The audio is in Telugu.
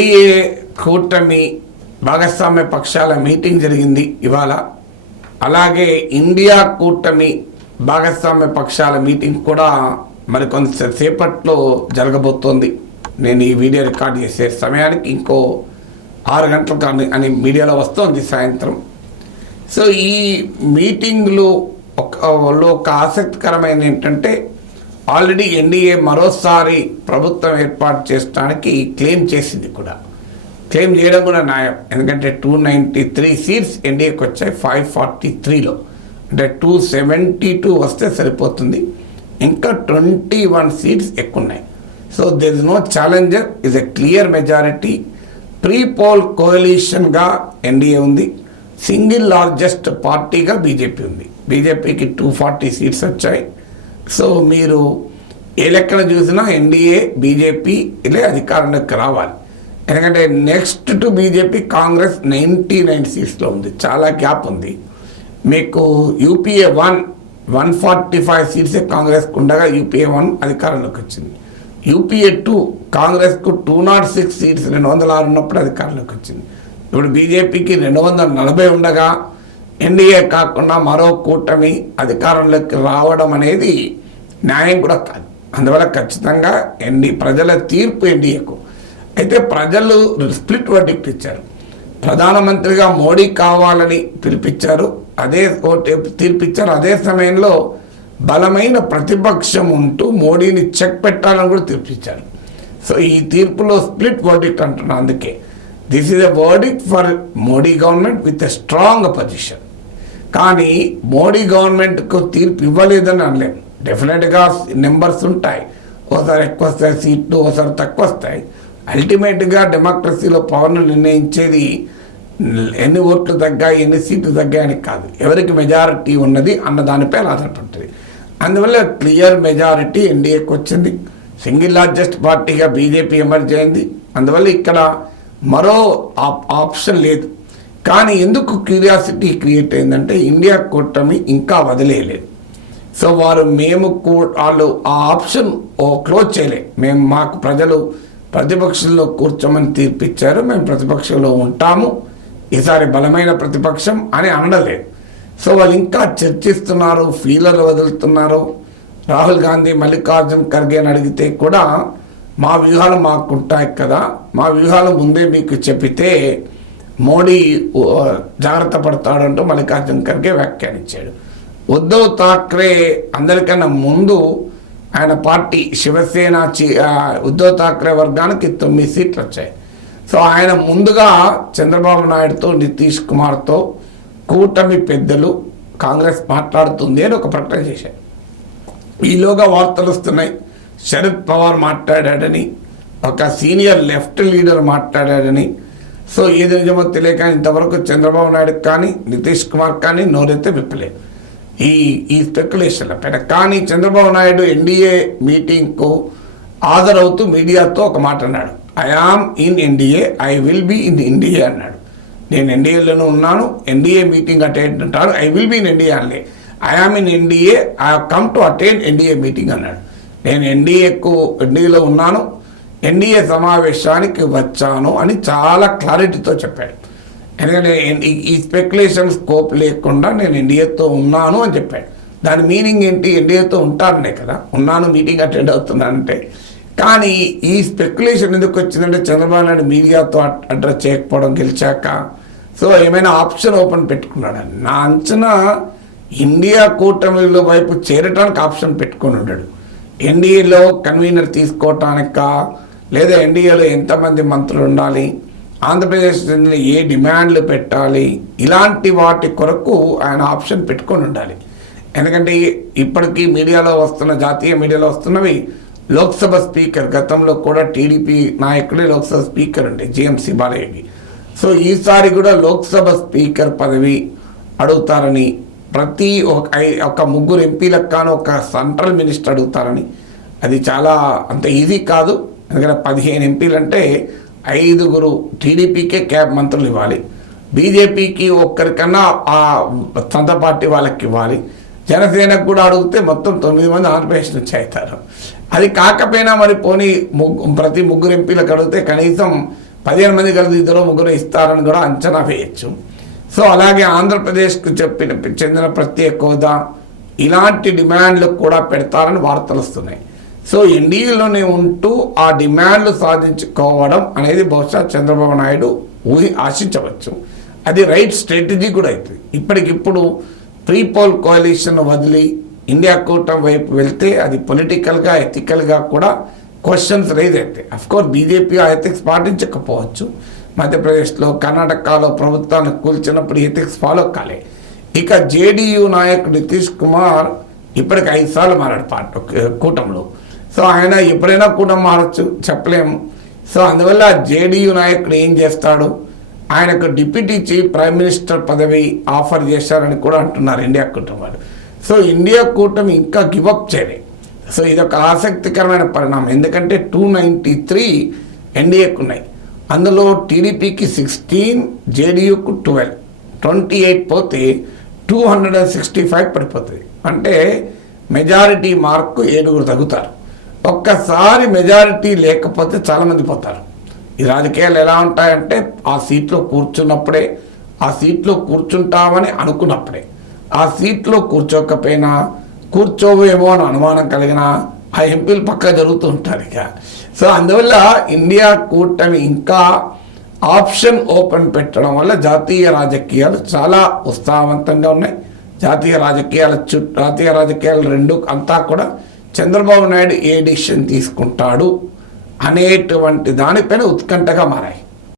ఎన్డీఏ కూటమి భాగస్వామ్య పక్షాల మీటింగ్ జరిగింది ఇవాళ. అలాగే ఇండియా కూటమి భాగస్వామ్య పక్షాల మీటింగ్ కూడా మరి కొంతసేపట్లో జరగబోతోంది. నేను ఈ వీడియో రికార్డ్ చేసే సమయానికి ఇంకో 6 గంటలకు అని మీడియాలో వస్తోంది సాయంత్రం. సో ఈ మీటింగ్లో ఒక ఆసక్తికరమైన ఏంటంటే, ఆల్రెడీ ఎన్డీఏ మరోసారి ప్రభుత్వం ఏర్పాటు చేయడానికి క్లెయిమ్ చేసింది కూడా. క్లెయిమ్ చేయడం కూడా న్యాయం, ఎందుకంటే 293 సీట్స్ ఎన్డీఏకి వచ్చాయి 543లో. అంటే 272 వస్తే సరిపోతుంది, ఇంకా 21 సీట్స్ ఎక్కువ ఉన్నాయి. So there is no challenger, is a clear majority. Pre poll కోalitionగా ఎన్డీఏ ఉంది, సింగిల్ లార్జెస్ట్ పార్టీగా బీజేపీ ఉంది. బీజేపీకి 240 సీట్స్ వచ్చాయి. సో మీరు ఏ లెక్కన చూసినా ఎన్డీఏ బీజేపీ ఇలా అధికారంలోకి రావాలి. ఎందుకంటే నెక్స్ట్ టు బీజేపీ కాంగ్రెస్ 99 సీట్స్లో ఉంది, చాలా గ్యాప్ ఉంది. మీకు యూపీఏ 145 సీట్సే కాంగ్రెస్కు ఉండగా యూపీఏ 1 అధికారంలోకి వచ్చింది. యూపీఏ 2 కాంగ్రెస్కు 206 సీట్స్ 206 ఉన్నప్పుడు అధికారంలోకి వచ్చింది. ఇప్పుడు బీజేపీకి 240 ఉండగా ఎన్డీఏ కాకుండా మరో కూటమి అధికారంలోకి రావడం అనేది న్యాయం కూడా కాదు. అందువల్ల ఖచ్చితంగా ప్రజల తీర్పు ఎన్డీఏకు. అయితే ప్రజలు స్ప్లిట్ వర్డిక్ట్ ఇచ్చారు. ప్రధానమంత్రిగా మోడీ కావాలని పిలిపించారు, అదే తీర్పిచ్చారు. అదే సమయంలో బలమైన ప్రతిపక్షం ఉంటూ మోడీని చెక్ పెట్టాలని కూడా తీర్పిచ్చారు. సో ఈ తీర్పులో స్ప్లిట్ వర్డిక్ట్ అంటున్నాను. అందుకే this is a verdict for Modi government with a strong opposition. కానీ మోడీ గవర్నమెంట్కు తీర్పు ఇవ్వలేదని అనలేము. డెఫినెట్గా నెంబర్స్ ఉంటాయి, ఒకసారి ఎక్కువ వస్తాయి సీట్లు, ఒకసారి తక్కువ వస్తాయి. అల్టిమేట్గా డెమోక్రసీలో పవర్ను నిర్ణయించేది ఎన్ని ఓట్లు తగ్గాయి, ఎన్ని సీట్లు తగ్గాయని కాదు, ఎవరికి మెజారిటీ ఉన్నది అన్న దానిపై ఆధారపడుతుంది. అందువల్ల క్లియర్ మెజారిటీ ఎన్డీఏకి వచ్చింది. సింగిల్ లార్జెస్ట్ పార్టీగా బీజేపీ ఎమర్జ్ అయింది. అందువల్ల ఇక్కడ మరో ఆప్షన్ లేదు. కానీ ఎందుకు క్యూరియాసిటీ క్రియేట్ అయిందంటే, ఇండియా కూటమి ఇంకా వదిలేయలేదు. సో వాళ్ళు ఆ ఆప్షన్ క్లోజ్ చేయలే. మాకు ప్రజలు ప్రతిపక్షంలో కూర్చోమని తీర్పిచ్చారు, మేము ప్రతిపక్షంలో ఉంటాము, ఈసారి బలమైన ప్రతిపక్షం అని అనలేదు. సో వాళ్ళు ఇంకా చర్చిస్తున్నారు, ఫీలర్లు వదులుతున్నారు. రాహుల్ గాంధీ మల్లికార్జున్ ఖర్గేని అడిగితే కూడా మా వ్యూహాలు మాకు ఉంటాయి కదా, మా వ్యూహాలు ముందే మీకు చెప్పితే మోడీ జాగ్రత్త పడతాడంటూ మల్లికార్జున్ ఖర్గే వ్యాఖ్యానించాడు. ఉద్ధవ్ ఠాక్రే అందరికన్నా ముందు ఆయన పార్టీ శివసేన ఉద్ధవ్ ఠాక్రే వర్గానికి 9 సీట్లు వచ్చాయి. సో ఆయన ముందుగా చంద్రబాబు నాయుడుతో నితీష్ కుమార్తో కూటమి పెద్దలు కాంగ్రెస్ మాట్లాడుతుంది అని ఒక ప్రకటన చేశారు. ఈలోగా వార్తలు వస్తున్నాయి, శరద్ పవార్ మాట్లాడాడని, ఒక సీనియర్ లెఫ్ట్ లీడర్ మాట్లాడాడని. సో ఏది నిజమో తెలియక ఇంతవరకు చంద్రబాబు నాయుడు కానీ నితీష్ కుమార్ కానీ నోరైతే విప్పలేదు ఈ స్పెక్యులేషన్ల పైన. కానీ చంద్రబాబు నాయుడు ఎన్డీఏ మీటింగ్కు హాజరవుతూ మీడియాతో ఒక మాట అన్నాడు, I am in NDA, I will be in NDA అన్నాడు. నేను ఎన్డీఏలోనే ఉన్నాను, ఎన్డీఏ మీటింగ్ అటెండ్ అంటాడు, I will be in NDA అనలే. I am in NDA, I have come to attend NDA meeting అన్నాడు. నేను ఎన్డీఏలో ఉన్నాను, ఎన్డీఏ సమావేశానికి వచ్చాను అని చాలా క్లారిటీతో చెప్పాడు. ఎందుకంటే ఈ స్పెక్యులేషన్ స్కోప్ లేకుండా నేను ఎన్డీఏతో ఉన్నాను అని చెప్పాడు. దాని మీనింగ్ ఏంటి? ఎన్డీఏతో ఉంటారనే కదా, ఉన్నాను మీటింగ్ అటెండ్ అవుతున్నానంటే. కానీ ఈ స్పెక్యులేషన్ ఎందుకు వచ్చిందంటే, చంద్రబాబు నాయుడు మీడియాతో అడ్రస్ చేయకపోవడం గెలిచాక. సో ఏమైనా ఆప్షన్ ఓపెన్ పెట్టుకున్నాడని నా అంచనా. ఇండియా కూటమిలో వైపు చేరటానికి ఆప్షన్ పెట్టుకొని ఉన్నాడు. ఎన్డీఏలో కన్వీనర్ తీసుకోవటానికా, లేదా ఎన్డీఏలో ఎంతమంది మంత్రులు ఉండాలి, ఆంధ్రప్రదేశ్ చెందిన ఏ డిమాండ్లు పెట్టాలి, ఇలాంటి వాటి కొరకు ఆయన ఆప్షన్ పెట్టుకొని ఉండాలి. ఎందుకంటే ఇప్పటికీ మీడియాలో వస్తున్న, జాతీయ మీడియాలో వస్తున్నవి లోక్సభ స్పీకర్, గతంలో కూడా టీడీపీ నాయకుడే లోక్సభ స్పీకర్ ఉండే జీఎంసీ బాలయ్యకి. సో ఈసారి కూడా లోక్సభ స్పీకర్ పదవి అడుగుతారని, ప్రతి ఒక 3 ఎంపీలకు కానీ ఒక సెంట్రల్ మినిస్టర్ అడుగుతారని. అది చాలా అంత ఈజీ కాదు. ఎందుకంటే 15 ఎంపీలు అంటే 5 టీడీపీకే క్యాబ్ మంత్రులు ఇవ్వాలి, బీజేపీకి ఒక్కరికన్నా ఆ సొంత పార్టీ వాళ్ళకి ఇవ్వాలి, జనసేనకు కూడా అడిగితే మొత్తం 9 మంది ఆంధ్రప్రదేశ్ నుంచి అవుతారు. అది కాకపోయినా మరి పోనీ ప్రతి 3 ఎంపీలకు అడిగితే కనీసం 15 మంది కలిసి 2-3 ఇస్తారని కూడా అంచనా వేయచ్చు. సో అలాగే ఆంధ్రప్రదేశ్కు చెందిన ప్రత్యేక హోదా ఇలాంటి డిమాండ్లు కూడా పెడతారని వార్తలు వస్తున్నాయి. సో ఎన్డీఏలోనే ఉంటూ ఆ డిమాండ్లు సాధించుకోవడం అనేది బహుశా చంద్రబాబు నాయుడు ఆశించవచ్చు. అది రైట్ స్ట్రాటజీ కూడా అవుతుంది. ఇప్పటికిప్పుడు ప్రీపోల్ కోalition వదిలి ఇండియా కూటమి వైపు వెళ్తే అది పొలిటికల్గా ఎథికల్గా కూడా క్వశ్చన్స్ రైజ్ అవుతాయి. అఫ్కోర్స్ బీజేపీ ఆ ఎథిక్స్ పాటించకపోవచ్చు. మధ్యప్రదేశ్లో కర్ణాటకలో ప్రభుత్వాన్ని కూల్చినప్పుడు ఎథిక్స్ ఫాలో కాలే. ఇక జేడీయూ నాయకుడు నితీష్ కుమార్ ఇప్పటికి 5 సార్లు మారాడు కూటమిలో. సో ఆయన ఎప్పుడైనా కూటమి మారచ్చు, చెప్పలేము. సో అందువల్ల జేడీయూ నాయకుడు ఏం చేస్తాడు, ఆయనకు డిప్యూటీ చీఫ్ ప్రైమ్ మినిస్టర్ పదవి ఆఫర్ చేశారని కూడా అంటున్నారు ఇండియా కూటమి వాళ్ళు. సో ఇండియా కూటమి ఇంకా గివప్ చేయలేదు. సో ఇదొక ఆసక్తికరమైన పరిణామం. ఎందుకంటే 293 ఎన్డీఏకు ఉన్నాయి. అందులో టీడీపీకి 16, జేడీయూకు 12, 28 పోతే 265 పడిపోతుంది. అంటే మెజారిటీ మార్కు 7 తగ్గుతారు. ఒక్కసారి మెజారిటీ లేకపోతే చాలామంది పోతారు. ఈ రాజకీయాలు ఎలా ఉంటాయంటే ఆ సీట్లో కూర్చున్నప్పుడే, ఆ సీట్లో కూర్చుంటామని అనుకున్నప్పుడే, ఆ సీట్లో కూర్చోకపోయినా కూర్చోవేమో అని అనుమానం కలిగినా ఆ ఎంపీలు పక్కా జరుగుతూ ఉంటారు ఇక. సో అందువల్ల ఇండియా కూటమి ఇంకా ఆప్షన్ ఓపెన్ పెట్టడం వల్ల జాతీయ రాజకీయాలు చాలా ఉత్సాహవంతంగా ఉన్నాయి. జాతీయ రాజకీయాలు రెండు అంతా కూడా చంద్రబాబు నాయుడు ఏ డిసిషన్ తీసుకుంటాడు అనేటువంటి దానిపైన ఉత్కంఠగా మారాయి.